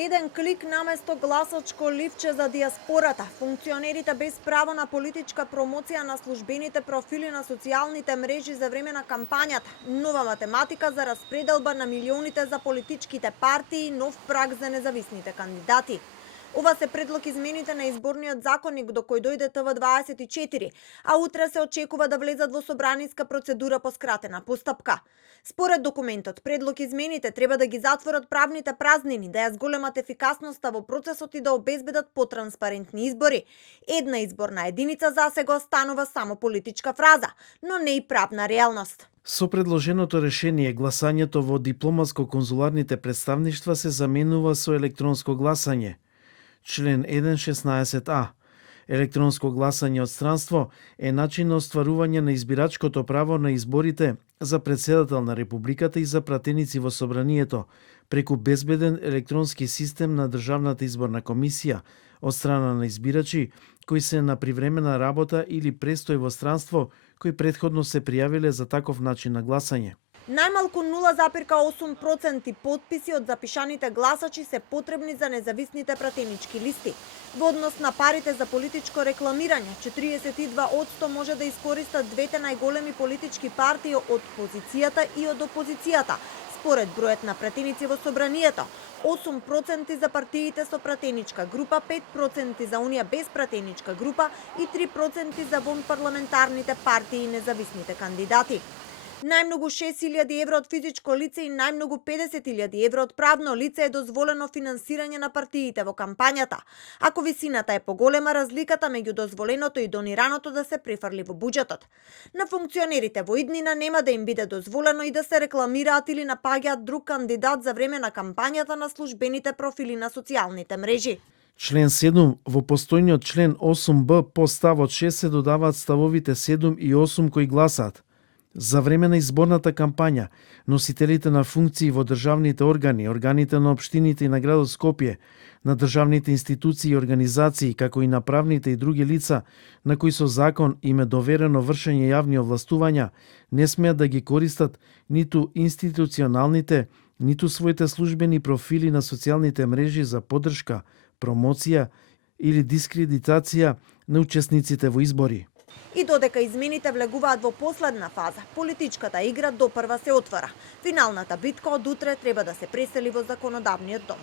Еден клик наместо гласачко ливче за дијаспората. Функционерите без право на политичка промоција на службените профили на социјалните мрежи за време на кампањата. Нова математика за распределба на милионите за политичките партии и нов праг за независните кандидати. Ова се предлог измените на изборниот законник до кој дојде ТВ24, а утре се очекува да влезат во собраниска процедура по скратена постапка. Според документот, предлог измените треба да ги затворат правните празнини, да ја зголемат ефикасноста во процесот и да обезбедат потранспарентни избори. Една изборна единица засега останува само политичка фраза, но не и правна реалност. Со предложеното решение, гласањето во дипломатско-конзуларните представништва се заменува со електронско гласање. Член 1.16а. Електронско гласање од странство е начин на остварување на избирачкото право на изборите за претседател на Републиката и за пратеници во собранието преку безбеден електронски систем на Државната изборна комисија од страна на избирачи кои се на привремена работа или престој во странство кои претходно се пријавиле за таков начин на гласање. Најмалку 0,8% потписи од запишаните гласачи се потребни за независните пратенички листи. Во однос на парите за политичко рекламирање, 42% може да искористат двете најголеми политички партии од позицијата и од опозицијата, според бројот на пратеници во собранието. 8% за партиите со пратеничка група, 5% за унија без пратеничка група и 3% за вонпарламентарните партии и независните кандидати. Најмногу 6.000 евро од физичко лице и најмногу 50.000 евро од правно лице е дозволено финансирање на партиите во кампањата. Ако висината е поголема, разликата меѓу дозволеното и донираното да се префрли во буџетот. На функционерите во иднина нема да им биде дозволено и да се рекламираат или напаѓаат друг кандидат за време на кампањата на службените профили на социјалните мрежи. Член 7. Во постојниот член 8б по ставот 6 се додаваат ставовите 7 и 8 кои гласат: за време на изборната кампања, носителите на функции во државните органи, органите на општините и на градот Скопје, на државните институции и организации, како и на правните и други лица на кои со закон им е доверено вршење јавни овластувања, не смеат да ги користат ниту институционалните, ниту своите службени профили на социјалните мрежи за поддршка, промоција или дискредитација на учесниците во избори. И додека измените влегуваат во последна фаза, политичката игра допрва се отвара. Финалната битка од утре треба да се пресели во законодавниот дом.